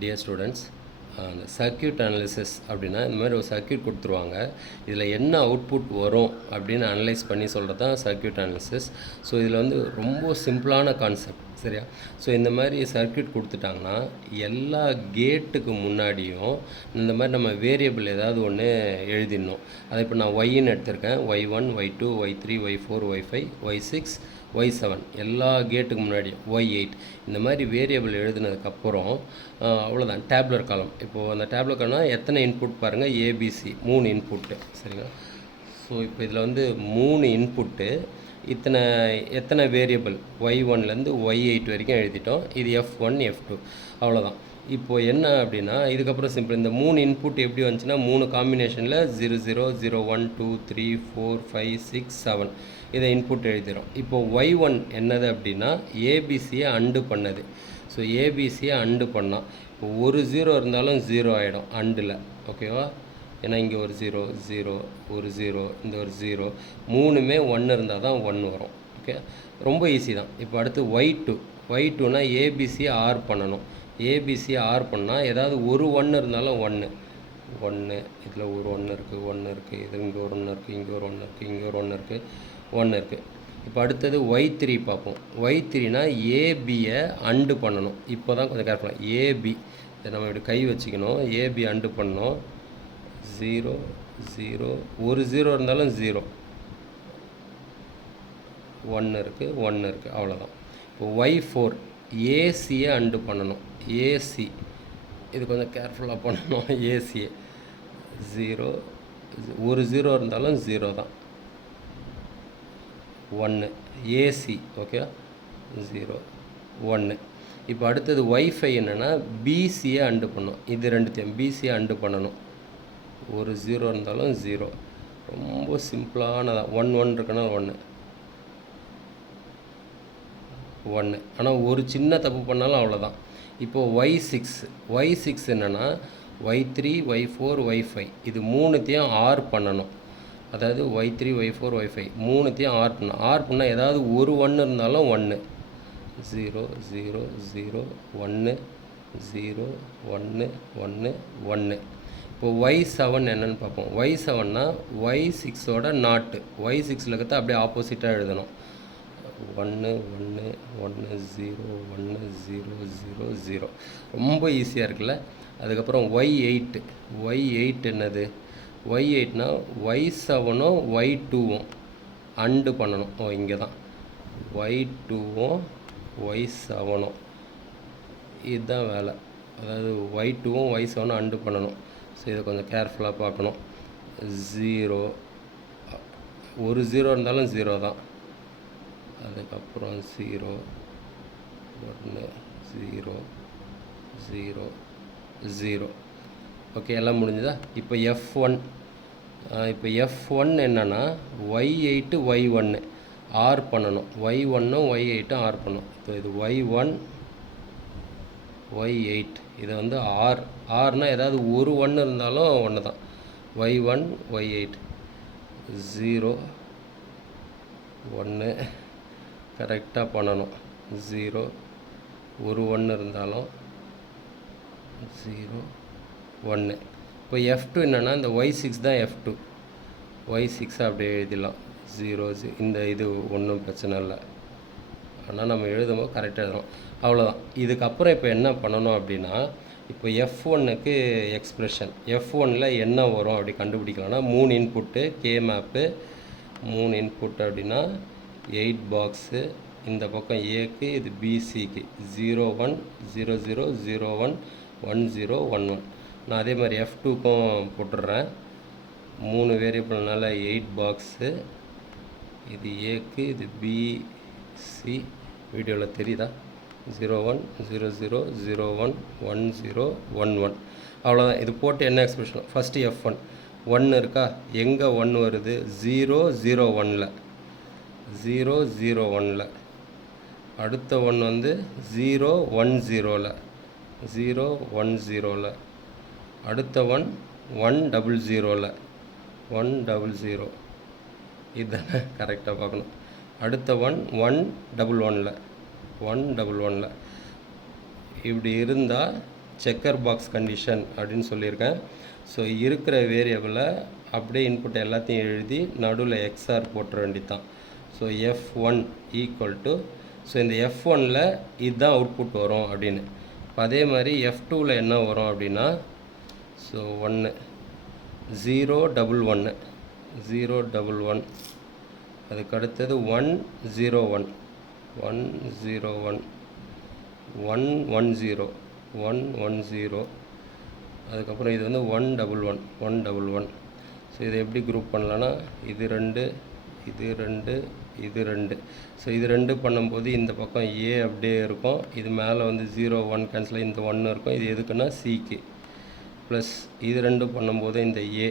Dear students, அந்த circuit analysis அப்படின்னா இந்த மாதிரி ஒரு சர்க்யூட் கொடுத்துருவாங்க. இதில் என்ன அவுட்புட் வரும் அப்படின்னு அனலைஸ் பண்ணி சொல்கிறது தான் சர்க்யூட் அனாலிசிஸ். ஸோ இதில் வந்து ரொம்ப சிம்பிளான கான்செப்ட், சரியா? ஸோ இந்த மாதிரி சர்க்யூட் கொடுத்துட்டாங்கன்னா எல்லா கேட்டுக்கு முன்னாடியும் இந்த மாதிரி நம்ம வேரியபிள் ஏதாவது ஒன்று எழுதிடணும். அதை இப்போ நான் ஒய்ன்னு எடுத்திருக்கேன். ஒய்1, ஒய்2, ஒய்3, ஒய்4, ஒய்5, ஒய்6, ஒய்7 எல்லா கேட்டுக்கு முன்னாடி ஒய்8 இந்த மாதிரி வேரியபிள் எழுதினதுக்கப்புறம் அவ்வளோதான் டேப்லர் காலம். இப்போது அந்த டேப்லர் காலம்னா எத்தனை இன்புட் பாருங்கள், ஏபிசி 3 இன்புட்டு, சரிங்களா? ஸோ இப்போ இதில் வந்து 3 இன்புட்டு, எத்தனை வேரியபிள் ஒய்1லேருந்து ஒய்8 வரைக்கும் எழுதிட்டோம். இது F1 F2 அவ்வளோதான். இப்போது என்ன அப்படின்னா இதுக்கப்புறம் சிம்பிள். இந்த 3 இன்புட் எப்படி வந்துச்சுன்னா 3 காம்பினேஷனில் 0 0 0 1 2 3 4 5 6 7 இதை இன்புட் எழுதிடும். இப்போது ஒய்1 என்னது அப்படின்னா ஏபிசியை அண்டு பண்ணது. ஸோ ஏபிசியை அண்டு பண்ணால் இப்போ ஒரு 0 இருந்தாலும் 0 ஆகிடும் அண்டில், ஓகேவா? ஏன்னா இங்கே ஒரு 0 0 ஒரு 0, இந்த ஒரு 0, மூணுமே 1 இருந்தால் தான் 1 வரும், ஓகே? ரொம்ப ஈஸி தான். இப்போ அடுத்து ஒய்2னா ஏபிசியை ஆர் பண்ணணும். ஏபிசியை ஆர் பண்ணால் ஏதாவது ஒரு 1 இருந்தாலும் 1 இதில் ஒரு 1 இருக்குது, 1 இருக்குது, இது இங்கே ஒரு 1 இருக்குது, இங்கே ஒரு 1 இருக்குது, இங்கே ஒரு 1 இருக்குது, 1 இருக்குது. இப்போ அடுத்தது ஒய்3 பார்ப்போம். ஒய்3னா ஏபியை அண்டு பண்ணணும். இப்போ தான் கொஞ்சம் கேர்ஃபுல்லாக ஏபி இதை நம்ம இப்படி கை வச்சுக்கணும். ஏபி அண்டு பண்ணணும். 0 0 ஒரு 0 இருந்தாலும் 0, 1 இருக்குது, 1 இருக்குது, அவ்வளோதான். இப்போ ஒய்4 ஏசியை அண்டு பண்ணணும். ஏசி இது கொஞ்சம் கேர்ஃபுல்லாக பண்ணணும். ஏசியை 0 ஒரு 0 இருந்தாலும் 0 தான், 1 ஏசி, ஓகே? 0 1. இப்போ அடுத்தது ஒய்5 என்னென்னா பிசியை அண்டு பண்ணணும். இது ரெண்டுத்தையும் பிசியை அண்டு பண்ணணும். ஒரு 0 இருந்தாலும் 0, ரொம்ப சிம்பிளானதான். 1 இருக்குன்னா 1 ஆனால் ஒரு சின்ன தப்பு பண்ணாலும் அவ்வளோதான். இப்போது ஒய்6 என்னென்னா ஒய்3 ஒய்4 ஒய்5 இது மூணுத்தையும் ஆர் பண்ணணும். அதாவது ஒய்3 ஒய்4 ஒய்5 மூணுத்தையும் ஆர் பண்ணணும். ஆர் பண்ணால் ஏதாவது ஒரு 1 இருந்தாலும் 1 0 0 0 1 0 1 1 1. இப்போ ஒய்7 என்னென்னு பார்ப்போம். ஒய்7னா ஒய்6ஓட நாட்டு. ஒய்6ல் இருக்கிறத அப்படியே ஆப்போசிட்டாக எழுதணும். 1 1 1 0 1 0 0 0 ரொம்ப ஈஸியாக இருக்குல்ல? அதுக்கப்புறம் ஒய்8 என்னது? ஒய்8னா ஒய்7ம் ஒய்2வும் அண்டு பண்ணணும். இங்கே தான் ஒய்2வும் ஒய்7ம், இதுதான் வேலை. அதாவது ஒய்2வும் ஒய்7ம் அண்டு பண்ணணும். ஸோ இதை கொஞ்சம் கேர்ஃபுல்லாக பார்க்கணும். 0 ஒரு 0 இருந்தாலும் 0 தான். அதுக்கப்புறம் 0 1 0 0 0, ஓகே? எல்லாம் முடிஞ்சுதா? இப்போ F1 என்னென்னா ஒய்8 ஒய்1 ஆர் பண்ணணும். ஒய்1ம் ஒய்8ம் ஆர் பண்ணணும். இப்போ இது ஒய்1 ஒய்8 இதை வந்து ஆர்னால் ஏதாவது ஒரு 1 இருந்தாலும் 1 தான். ஒய்1 ஒய்8 0 1 கரெக்டாக பண்ணணும். 0 ஒரு 1 இருந்தாலும் 0 1. இப்போ F2 என்னென்னா இந்த ஒய்6 தான் F2. ஒய்6 அப்படியே எழுதிடலாம். 0 இந்த இது ஒன்றும் பிரச்சனை இல்லை. ஆனால் நம்ம எழுதும்போது கரெக்டாக எழுதணும், அவ்வளோதான். இதுக்கப்புறம் இப்போ என்ன பண்ணணும் அப்படின்னா இப்போ F1க்கு எக்ஸ்ப்ரெஷன். F1ல் என்ன வரும் அப்படி கண்டுபிடிக்கலாம்னா 3 இன்புட்டு கே மேப்பு, 3 இன்புட் அப்படின்னா 8 பாக்ஸு. இந்த பக்கம் ஏக்கு, இது பிசிக்கு 0 1 0 0 0 1 1 0 1 1. நான் அதே மாதிரி F2க்கும் போட்டுடுறேன். 3 வேரியபிள்னால 8 பாக்ஸு. இது ஏக்கு, இது பிசி, வீடியோவில் தெரியுதா? 0 1 0 0 0 1 1 0 1 1, அவ்வளோதான். இது போட்டு என்ன எக்ஸ்பிரஷன்? ஃபஸ்ட்டு F1 1 இருக்கா? எங்கே 1 வருது? 0 0 1ல், 0 0 1ல். அடுத்த 1 வந்து 0 1 0ல், 0 1 0ல். அடுத்த 1 1 0 0ல், 1 0 0. இதுதானே கரெக்டாக பார்க்கணும். அடுத்த 1 1 1 1ல், 1 1 1ல். இப்படி இருந்தால் செக்கர் பாக்ஸ் கண்டிஷன் அப்படின்னு சொல்லியிருக்கேன். ஸோ இருக்கிற வேரியபிளை அப்படியே இன்புட் எல்லாத்தையும் எழுதி நடுவில் எக்ஸ்ஆர் போட்டுற வேண்டியதான். So F1 equal to, so இந்த F1ல் இதுதான் அவுட்புட் வரும் அப்படின்னு. இப்போ அதே மாதிரி F2ல் என்ன வரும் அப்படின்னா, ஸோ 1 0 1 1 0 1 1, அதுக்கு அடுத்தது 1 0 1 1 0 1 1 1 0 1 1 0, அதுக்கப்புறம் இது வந்து 1 1 1 1 1 1. ஸோ இதை எப்படி குரூப் பண்ணலான்னா, இது 2 இது 2 இது 2. ஸோ இது 2 பண்ணும்போது இந்த பக்கம் ஏ அப்படியே இருக்கும், இது மேலே வந்து 0 1 கேன்சல், இந்த 1 இருக்கும். இது எதுக்குன்னா சிக்கு. ப்ளஸ் இது 2 பண்ணும்போது இந்த ஏ,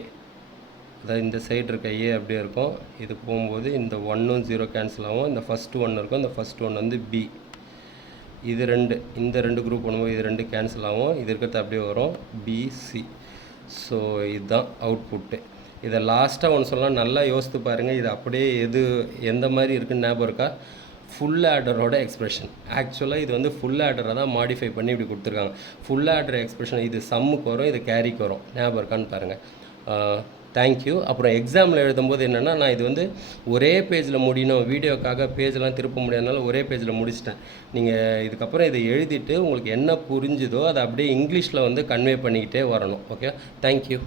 அதாவது இந்த சைடு இருக்க ஏ அப்படியே இருக்கும். இது போகும்போது இந்த 1ம் 0 கேன்சல் ஆகும், இந்த ஃபஸ்ட்டு 1 இருக்கும், இந்த ஃபஸ்ட்டு 1 வந்து பி. இது 2, இந்த 2 குரூப் பண்ணும்போது இது 2 கேன்சல் ஆகும், இது இருக்கிறது அப்படியே வரும் பிசி. ஸோ இதுதான் அவுட்புட்டு. இதை லாஸ்ட்டாக ஒன்று சொல்லலாம், நல்லா யோசித்து பாருங்கள். இது அப்படியே எந்த மாதிரி இருக்குன்னு ஞாபகம் இருக்கா? ஃபுல் ஆடரோட எக்ஸ்பிரஷன். ஆக்சுவலாக இது வந்து ஃபுல் ஆடரை தான் மாடிஃபை பண்ணி இப்படி கொடுத்துருக்காங்க. ஃபுல் ஆடர் எக்ஸ்பிரஷன் இது சம்முக்கு வரும், இது கேரிக்கு வரும். ஞாபகம் இருக்கான்னு பாருங்கள். தேங்க்யூ. அப்புறம் எக்ஸாமில் எழுதும்போது என்னென்னா, நான் இது வந்து ஒரே பேஜில் முடியணும், வீடியோக்காக பேஜெலாம் திருப்ப முடியாதனால ஒரே பேஜில் முடிச்சிட்டேன். நீங்கள் இதுக்கப்புறம் இதை எழுதிட்டு உங்களுக்கு என்ன புரிஞ்சுதோ அதை அப்படியே இங்கிலீஷில் வந்து கன்வே பண்ணிக்கிட்டே வரணும். Okay, thank you.